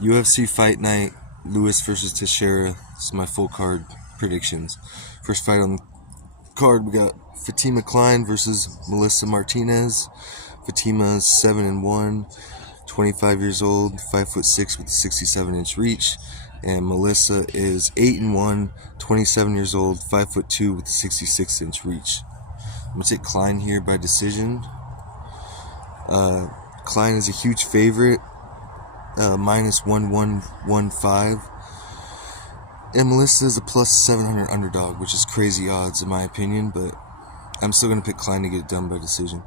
UFC Fight Night, Lewis versus Teixeira. This is my full card predictions. First fight on the card, we got Fatima Klein versus Melissa Martinez. Fatima's 7-1, 25 years old, 5'6" with a 67-inch reach. And Melissa is 8-1, 27 years old, 5'2" with a 66-inch reach. I'm going to take Klein here by decision. Klein is a huge favorite, minus 1115. And Melissa is a plus 700 underdog, which is crazy odds in my opinion, but I'm still going to pick Klein to get it done by decision.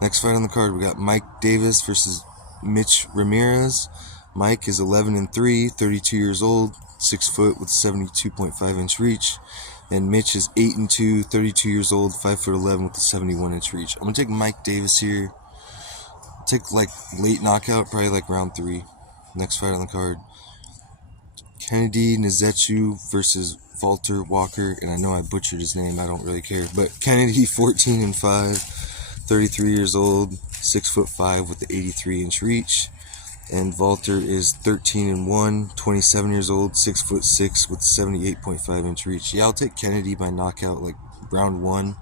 Next fight on the card, we got Mike Davis versus Mitch Ramirez. Mike is 11-3, 32 years old, 6 foot with 72.5-inch reach. And Mitch is 8-2, 32 years old, 5'11" with a 71-inch reach. I'm going to take Mike Davis here. I'll take like late knockout, probably like round 3. Next fight on the card, Kennedy Nzechu versus Walter Walker. And I know I butchered his name, I don't really care. But Kennedy, 14-5, 33 years old, 6'5" with the 83-inch reach. And Walter is 13-1, 27 years old, 6'6" with 78.5-inch reach. Yeah, I'll take Kennedy by knockout, like round 1.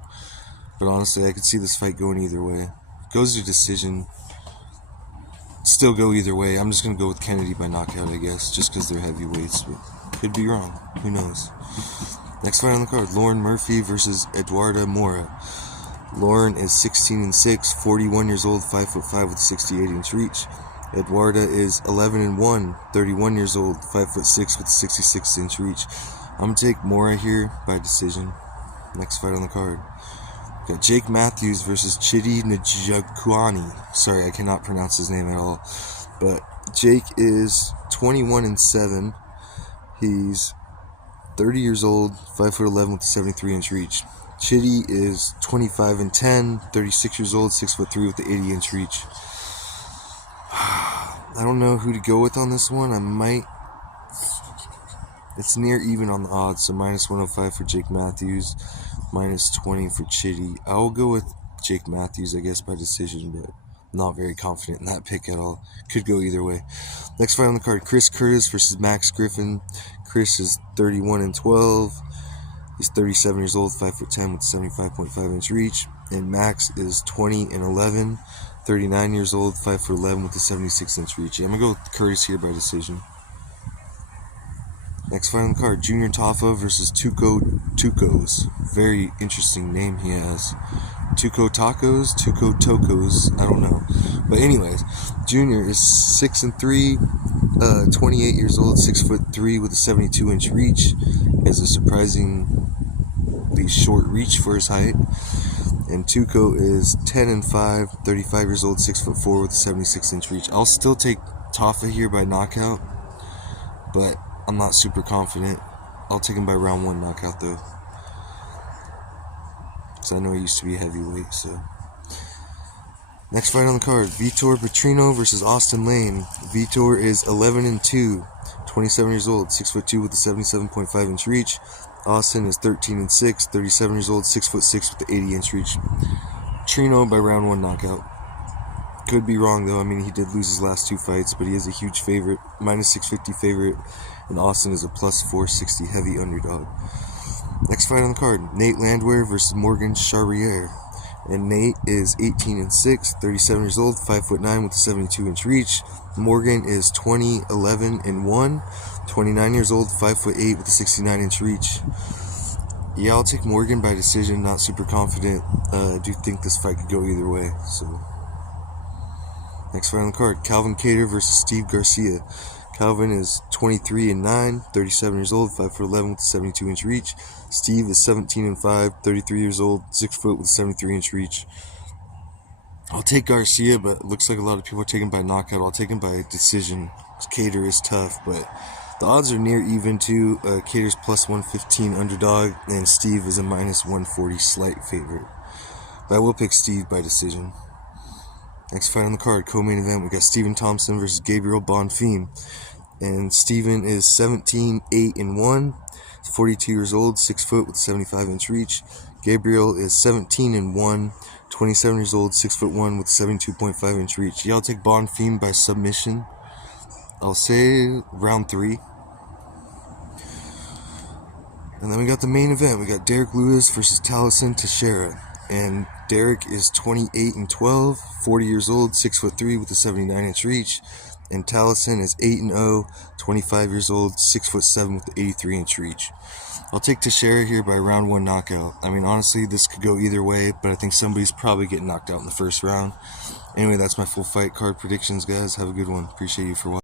But honestly, I could see this fight going either way. Goes to decision. Still go either way. I'm just going to go with Kennedy by knockout, I guess, just because they're heavyweights. But could be wrong. Who knows? Next fight on the card, Lauren Murphy versus Eduarda Mora. Lauren is 16-6, 41 years old, 5'5" with a 68-inch reach. Eduarda is 11-1, 31 years old, 5'6" with a 66-inch reach. I'm going to take Mora here by decision. Next fight on the card, got Jake Matthews versus Chidi Njokuani. Sorry, I cannot pronounce his name at all. But Jake is 21-7. He's 30 years old, 5'11" with a 73-inch reach. Chidi is 25-10, 36 years old, 6'3" with the 80-inch reach. I don't know who to go with on this one. It's near even on the odds, so minus 105 for Jake Matthews, minus 20 for Chidi. I will go with Jake Matthews, I guess, by decision, but not very confident in that pick at all. Could go either way. Next fight on the card, Chris Curtis versus Max Griffin. Chris is 31-12. He's 37 years old, 5'10" with a 75.5-inch reach. And Max is 20-11. 39 years old, 5'11" with a 76-inch reach. I'm going to go with Curtis here by decision. Next fight on the card, Junior Tafa versus Tuco Tucos. Very interesting name he has. Tuco Tacos, Tuco Tocos, I don't know. But anyways, Junior is 6'3", 28 years old, 6'3" with a 72-inch reach. He has a surprisingly short reach for his height. And Tuco is 10-5, 35 years old, 6'4" with a 76-inch reach. I'll still take Tafa here by knockout, but I'm not super confident. I'll take him by round 1 knockout though, because I know he used to be a heavyweight. So next fight on the card, Vitor Petrino versus Austin Lane. Vitor is 11-2, 27 years old, 6'2" with a 77.5-inch reach. Austin is 13-6, 37 years old, 6'6" with the 80-inch reach. Trino by round 1 knockout. Could be wrong though. I mean, he did lose his last 2 fights, but he is a huge favorite, minus 650 favorite, and Austin is a plus 460 heavy underdog. Next fight on the card, Nate Landwehr versus Morgan Charrier. And Nate is 18-6, 37 years old, 5'9" with a 72-inch reach. Morgan is 20-11-1, 29 years old, 5'8" with a 69-inch reach. Yeah, I'll take Morgan by decision. Not super confident. I do think this fight could go either way. So next fight on the card, Calvin Kattar versus Steve Garcia. Calvin is 23-9, 37 years old, 5'11" with a 72-inch reach. Steve is 17-5, 33 years old, 6 foot with a 73-inch reach. I'll take Garcia, but it looks like a lot of people are taking by knockout. I'll take him by decision. Kattar is tough, but the odds are near even too. Kattar's plus 115 underdog, and Steve is a minus 140 slight favorite. But I will pick Steve by decision. Next fight on the card, co-main event, we got Stephen Thompson versus Gabriel Bonfim. And Stephen is 17-8-1, 42 years old, 6 foot with a 75-inch reach. Gabriel is 17-1, 27 years old, 6'1" with 72.5-inch reach. Yeah, I'll take Bonfim by submission. I'll say round 3. And then we got the main event. We got Derrick versus Tallison Teixera. And Derrick is 28-12, 40 years old, 6'3" with a 79-inch reach. And Tallison is 8-0, 25 years old, 6'7" with an 83-inch reach. I'll take Teixera here by round 1 knockout. I mean, honestly, this could go either way, but I think somebody's probably getting knocked out in the first round. Anyway, that's my full fight card predictions, guys. Have a good one. Appreciate you for watching.